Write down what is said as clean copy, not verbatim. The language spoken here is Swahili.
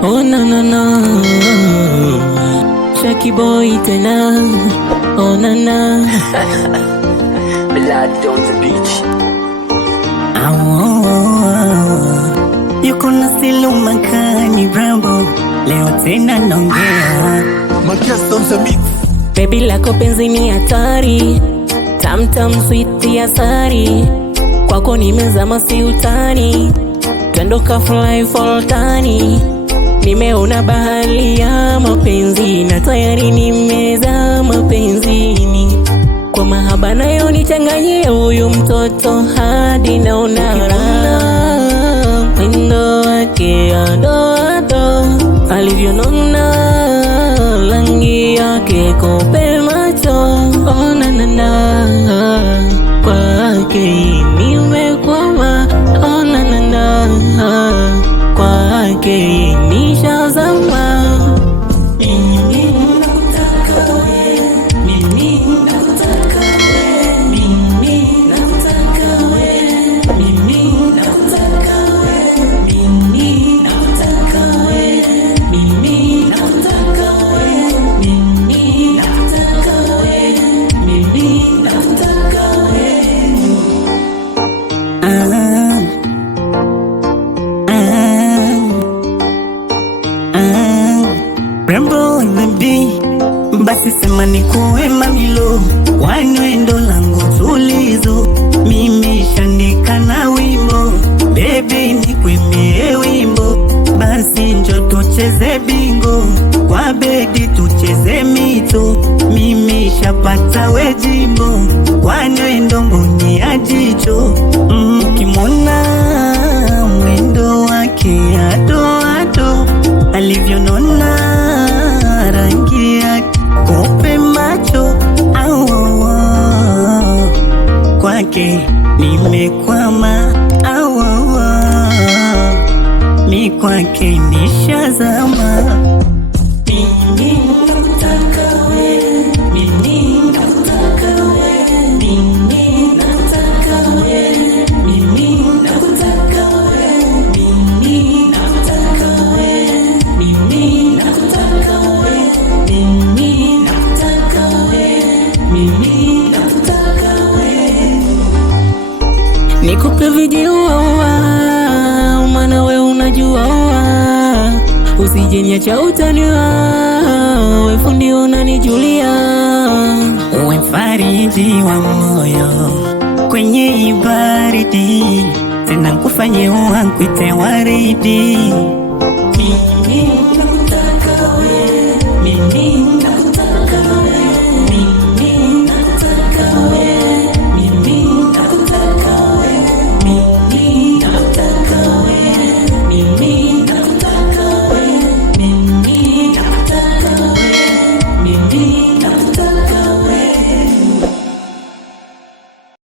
Oh no no no, Shaki boy tena. Oh na na. Blood on the beach. Yuko na Siluma Kani Brambo, leo tena nongea Makias on the mix. Baby lako penzi ni hatari, tam tam sweet ya sari. Kwako nimezama si utani, twendo ka fly foltani. Nimeona bahari ya mapenzi na tayari nimezama penzini. Kwa mahaba nayo nichanganyie huyu mtoto hadi naona raha. Mwendo wake ado alivyonona, rangi yake kope macho. Oh na na na, kwake nimekwama. Oh na na na, kwake nishazama. Brambo in the beat, basi sema nikuwe mamilo, wanwendo langu tulizo. Mimi shandika na wimbo, baby nikuimbie wimbo. Basi njo tucheze bingo, kwa bedi tucheze mito. Mimi shapata we jimbo, wanwendo mboni ya jicho. Ukimona mwendo wake ado alivyonona, rangi yake kope macho. Kwake nimekwama, mi kwake nishazama. Nikupe vijua, maana we unajua. Usije niacha utaniwa, we fundi unanijulia. Uwe mfariji wa moyo kwenye ibaridi, tena nkufanye uankwite waridi. Mimi nakutaka we, mimi nakutaka